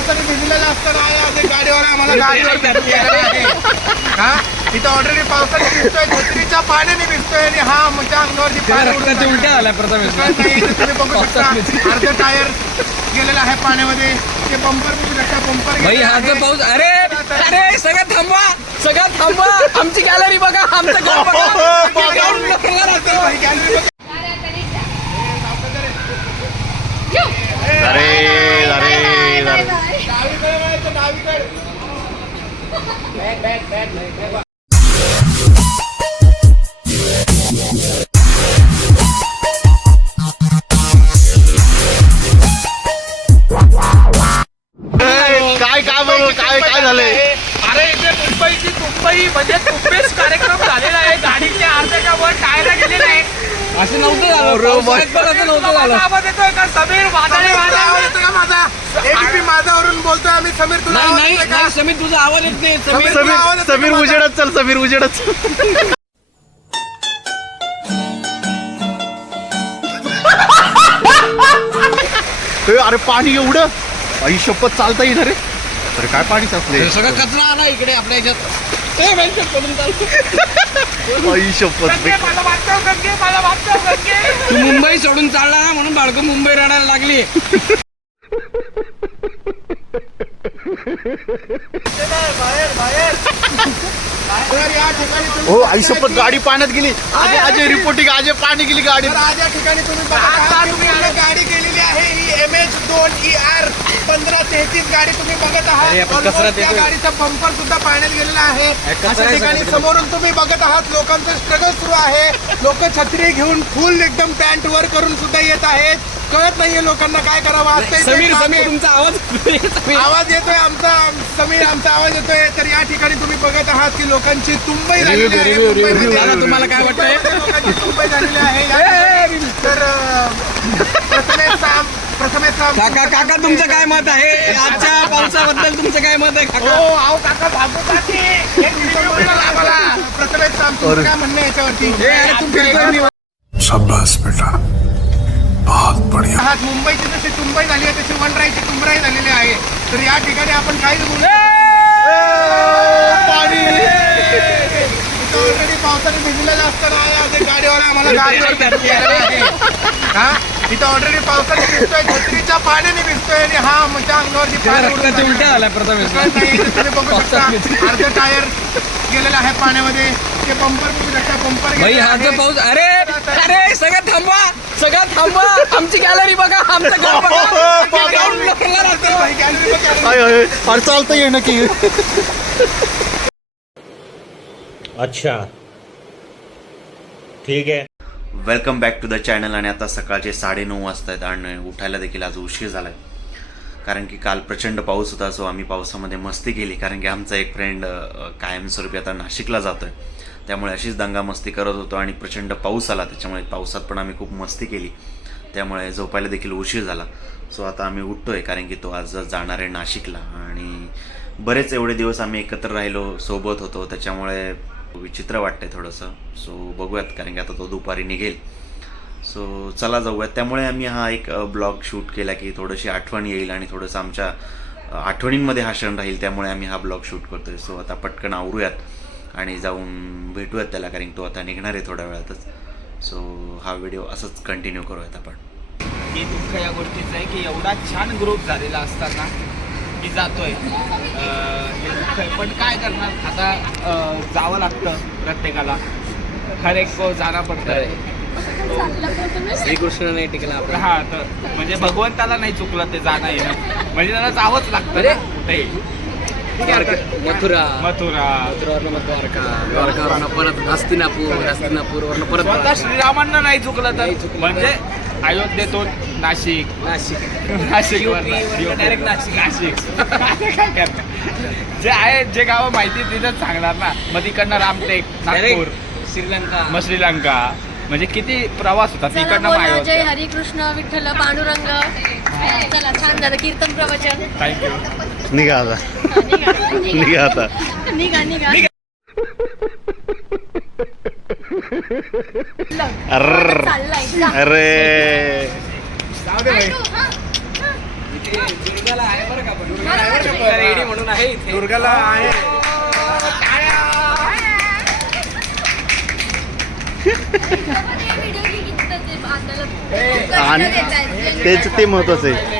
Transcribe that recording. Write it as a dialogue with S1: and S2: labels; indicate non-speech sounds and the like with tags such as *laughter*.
S1: पावसाने भिजलेलं असतं ना या ते गाडीवर आम्हाला गाडीवर आहे हा इथं ऑलरेडी पावसाने भिजतोय छत्रीच्या पाण्याने भिजतोय आणि हा आमच्या अंगावरती
S2: उलट्या
S1: इथं तुम्ही बघू शकता अर्ध टायर गेलेलं आहे पाण्यामध्ये ते बंपर बघू शकता बंपर
S2: हा पाऊस अरे अरे सगळं थांबवा सगळं थांबवा आमची गॅलरी बघा आमचं घर बघा Background लोकांना राहतं. अरे
S3: अरे अरे काय काय बोलू काय काय झालंय?
S1: अरे इथे मुंबईची मुंबई म्हणजे खूपच कार्यक्रम झालेला आहे. गाडीच्या अर्ध्याच्या वर टायला गेलेले आहे
S2: असं नव्हतं झालं.
S1: नव्हतं झालं. आवाज येतोय का? समीर वादळे वादळे येतो का माझा? एबीपी माझावरून बोलतोय आम्ही. समीर तुला नाही नाही
S2: समीर तुझा आवाज येत नाही. समीर समीर- समीर समीर उजेडत चल समीर उजेडत चल. ए, अरे पाणी एवढं? आई शपथ चालता येईल अरे अरे काय पाणी साचले
S1: सगळं कचरा आला इकडे आपल्या ह्याच्यात. ए, चालतो. आई शपथ मला मला तू मुंबई सोडून चालला ना म्हणून बाळकं मुंबई रडायला लागली तर या ठिकाणी तुम्ही
S2: हो आई शपथ गाडी पाण्यात गेली. आजे आजे रिपोर्टिंग आजे पाणी गेली गाडी
S1: तर आज या ठिकाणी तुम्ही बघा आता तुम्ही गाडी गेलेली आहे ही एम एच दोन ई आर पंधरा तेहतीस गाडी तुम्ही बघत अरे, आहात कचरा Almost त्या देतोय. गाडीचा बंपर सुद्धा पाण्यात गेलेला आहे. कचरा अशा आहे ठिकाणी सगळीकडे. समोरून तुम्ही बघत आहात लोकांचं स्ट्रगल सुरू आहे. लोक छत्री घेऊन फुल एकदम पॅन्ट वर करून सुद्धा येत आहेत. कळत नाहीये लोकांना काय करावं. आता इथे समीर समीर तुमचा आवाज. आवाज येतोय आमचा. समीर आमचा आवाज येतोय. तर या ठिकाणी तुम्ही बघत आहात की लोकांची तुंबई झालेली आहे. review, review, मुंबईमध्ये. दादा, तुम्हाला काय वाटतंय? लोकांची तुंबई झालेली आहे.
S2: या *laughs* ठिकाणी. तर अं, प्रथमेश साम- प्रथमेश साम- काका काका तुमचं काय मत आहे? आजच्या पावसाबद्दल तुमचं काय मत आहे हो काका आहो काका. भागू *laughs* आम्हाला?
S4: प्रथमेश साम तुमचं काय म्हणणं आहे याच्यावरती? ए, अरे तू फिरतोय मी शाबाश बेटा. बहुत
S1: आहात मुंबईची जशी तुंबई झाली आहे तशी वनराईची तुंबराई झालेली आहे. तर या ठिकाणी आपण काहीच बोलू पाणी! ऑलरेडी पावसाने भिजलेलं असतं ना या ते गाडीवर आम्हाला गाडीवर हा? इथं ऑलरेडी पावसाने भिजतोय छत्रीच्या पाण्याने भिजतोय आणि हा आमच्या अंगावरती पाणी उडून रक्ताच्या उलट्या झाल्या प्रथमेश. कळत नाही, इथं तुम्ही बघू शकता अर्ध टायर गेलेलं आहे पाण्यामध्ये. ते बंपर बघू शकता
S2: भाई हा जो पाऊस. अरे अरे सगळं थांबवा सगळं थांबवा. आमची गॅलरी बघा आमचं घर बघा. राहतं. अरे अरे अरे चालता ये नक्की. अच्छा. ठीक है welcome back to the channel आणि आता सकाळचे साडेनऊ वाजता आहेत आणि उठायला देखील आज उशीर झाला आहे कारण की काल प्रचंड पाऊस होता सो आम्ही पावसामध्ये मस्ती केली. कारण की आमचा एक फ्रेंड कायमस्वरूपी आता नाशिकला जातो आहे त्यामुळे अशीच दंगा मस्ती करत होतो आणि प्रचंड पाऊस आला. त्याच्यामुळे पावसात पण आम्ही खूप मस्ती केली. त्यामुळे झोपायला देखील उशीर झाला. सो आता आम्ही उठतो आहे कारण की तो आज जाणार आहे नाशिकला. आणि बरेच एवढे दिवस आम्ही एकत्र राहिलो सोबत होतो. त्याच्यामुळे विचित्र वाटतंय थोडंसं. सो बघूयात कारण की आता तो दुपारी निघेल. सो चला जाऊयात. त्यामुळे आम्ही हा एक ब्लॉग शूट केला की थोडीशी आठवण येईल आणि थोडंसं आमच्या आठवणींमध्ये हा क्षण राहील. त्यामुळे आम्ही हा ब्लॉग शूट करतोय. सो आता पटकन आवरूयात आणि जाऊन भेटूयात त्याला कारण तो आता निघणार आहे थोड्या वेळातच. सो हा व्हिडिओ असंच कंटिन्यू करूयात आपण.
S1: हे दुःख या गोष्टीचं आहे की एवढा छान ग्रुप झालेला असताना मी जातोय. पण काय करणार? आता जावं लागतं प्रत्येकाला. हर एक को जाणं पडतं श्रीकृष्ण नाही टिकला आपला. हा तर म्हणजे भगवंताला नाही चुकलं ते जाणं येणं. म्हणजे त्याला जावंच लागतं ना
S2: कुठेही. मथुरा.
S1: मथुरा. मथुरावरनं मग द्वारका. द्वारकावरनं परत हस्तिनापूर. हस्तिनापूरवरनं परत. श्रीरामांना नाही चुकलं तर? म्हणजे अयोध्येतून नाशिक. नाशिक. नाशिक direct नाशिक. नाशिक. *laughs* जे आहे जे गावं माहिती तिथंच सांगणार ना. मग तिकडनं रामटेक नागपूर. श्रीलंका. मग श्रीलंका. म्हणजे किती प्रवास होता
S5: तिकडनं बोला जय माय हरिकृष्ण विठ्ठल पांडुरंग. चला छान झालं. कीर्तन प्रवचन. *laughs* निघा आता. निघा. निघा आता. निघा निघा.
S1: रेडी म्हणून आहे. इथे दुर्गाला आहे तेच ते महत्वाचं आहे.